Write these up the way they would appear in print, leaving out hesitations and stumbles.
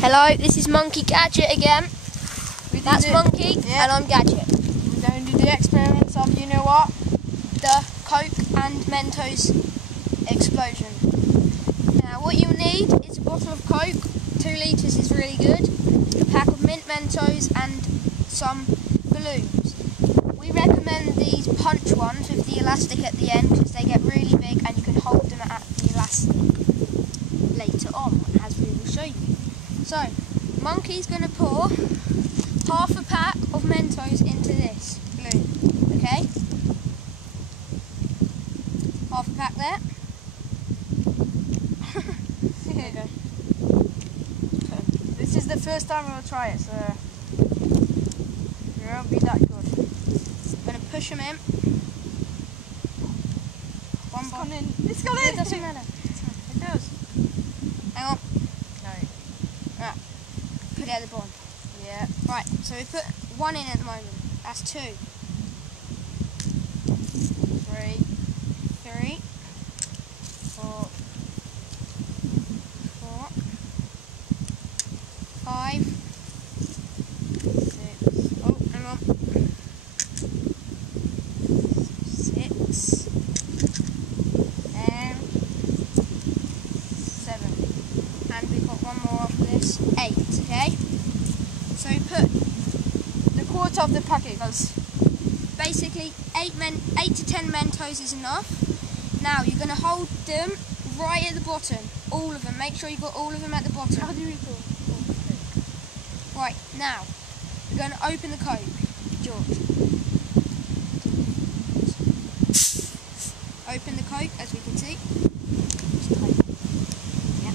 Hello, this is monkeygadget again. That's Monkey, and I'm Gadget. We're going to do the experiments of, you know what? The Coke and Mentos explosion. Now, what you need is a bottle of Coke, 2 litres is really good, a pack of mint Mentos, and some balloons. We recommend these punch ones with the elastic at the end because they get really big and you can hold them at the elastic later on, as we will show you. So, Monkey's going to pour half a pack of Mentos into this balloon, okay? Half a pack there. There you go. This is the first time we'll try it, so it won't be that good. I'm going to push them in. It's gone in. It's gone in! It doesn't matter. It does. Hang on. No. Right. Put it at the bottom. Yeah. Right, so we put 1 in at the moment. That's 2. 3. 4. 5. 6. Oh, hang on. 6. And 7. And we've got one more after this. 8, okay? So we put The quarter of the packet goes. basically 8 to 10 Mentos is enough. Now you're going to hold them right at the bottom, all of them. Make sure you've got all of them at the bottom. How do we pull? Right, now we're going to open the Coke, George. Open the Coke, as we can see. Yeah.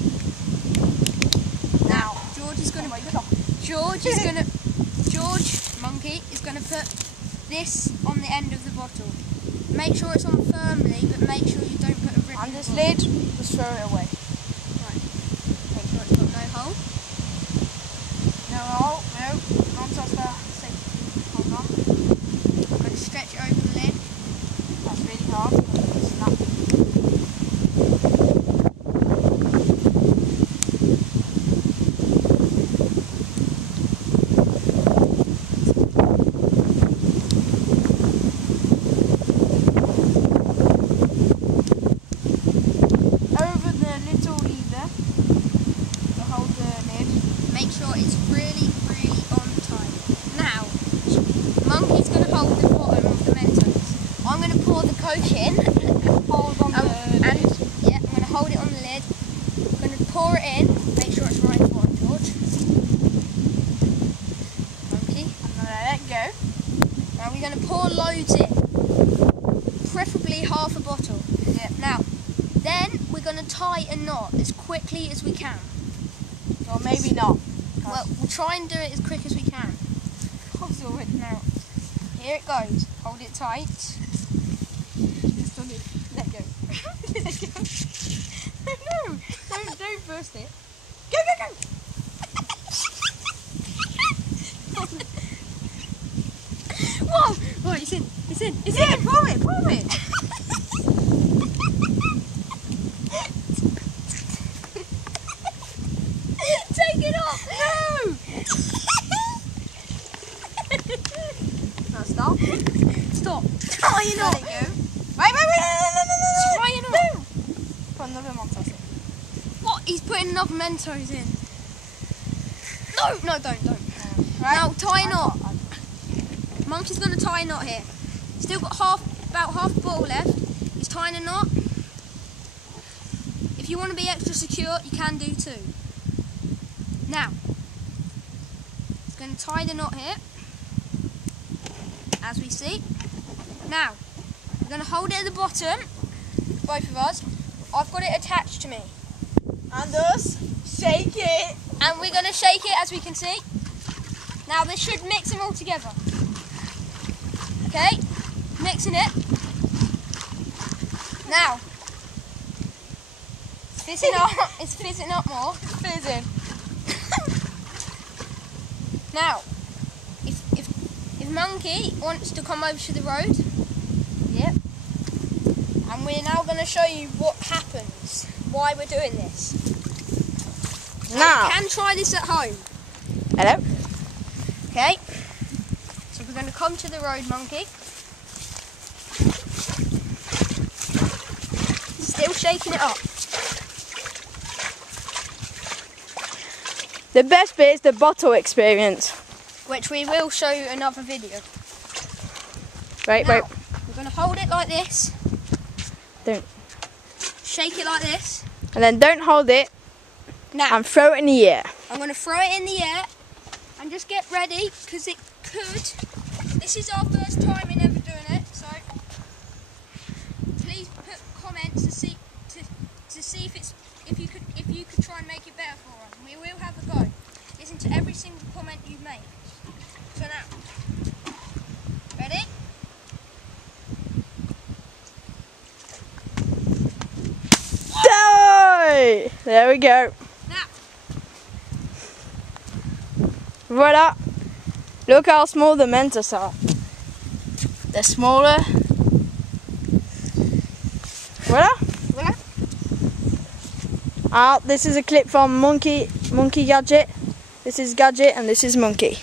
Now George is going to Monkey is going to put this on the end of the bottle. Make sure it's on firmly, but make sure you don't put a rip. And this lid, just throw it away. Right. Make sure it's got no hole. No hole, no. Don't touch the safety. Hold on. I'm going to stretch it over the lid. That's really hard. It's not. Over the little lever to hold the lid. Make sure it's really, really on tight. Now, Monkey's going to hold the bottom of the Mentos. I'm going to pour the Coke in. Hold on the lid. Yeah, I'm going to hold it on the lid. I'm going to pour it in. Make sure it's right at the bottom, George. Monkey. I'm gonna let it go. Now we're going to pour loads in. Preferably half a bottle. Yeah. Now, then we're going to tie a knot as quickly as we can. Or maybe not. Well, we'll try and do it as quick as we can. Now, here it goes. Hold it tight. Just on it. Let go. Let go. No, don't burst it. Go, go, go. Whoa! Right, it's in. It's in. It's Yeah, in. pull it, pull it. Take it off. No. No, stop. Stop. Tie it Let off. it go. Wait, no. Tie it off. Put another Mentos in. What? He's putting another Mentos in. No, don't. Right. Now tie a knot. Monkey's going to tie a knot here. Still got about half a bottle left. He's tying a knot. If you want to be extra secure, you can do too. Now, he's going to tie the knot here, as we see. Now, we're going to hold it at the bottom, both of us. I've got it attached to me. And us, shake it. And we're going to shake it, as we can see. Now, this should mix them all together. Okay, mixing it. Now, it's fizzing up more. Fizzing. Now, if Monkey wants to come over to the road, yep. And we're now going to show you what happens, why we're doing this. Now, you can try this at home. Hello. Okay. So we're going to come to the road monkey. Still shaking it up. The best bit is the bottle experience, which we will show you another video. Right. We're going to hold it like this. Don't. Shake it like this. And then don't hold it. Now. And throw it in the air. I'm going to throw it in the air. And just get ready, because it could. This is our first time in ever doing it, so please put comments to see if you could try and make it better for us. We will have a go. Listen to every single comment you make. So now, ready? Die! There we go. Now. Voila! Look how small the mentos are. They're smaller. Voila! This is a clip from monkeygadget. This is Gadget and this is Monkey.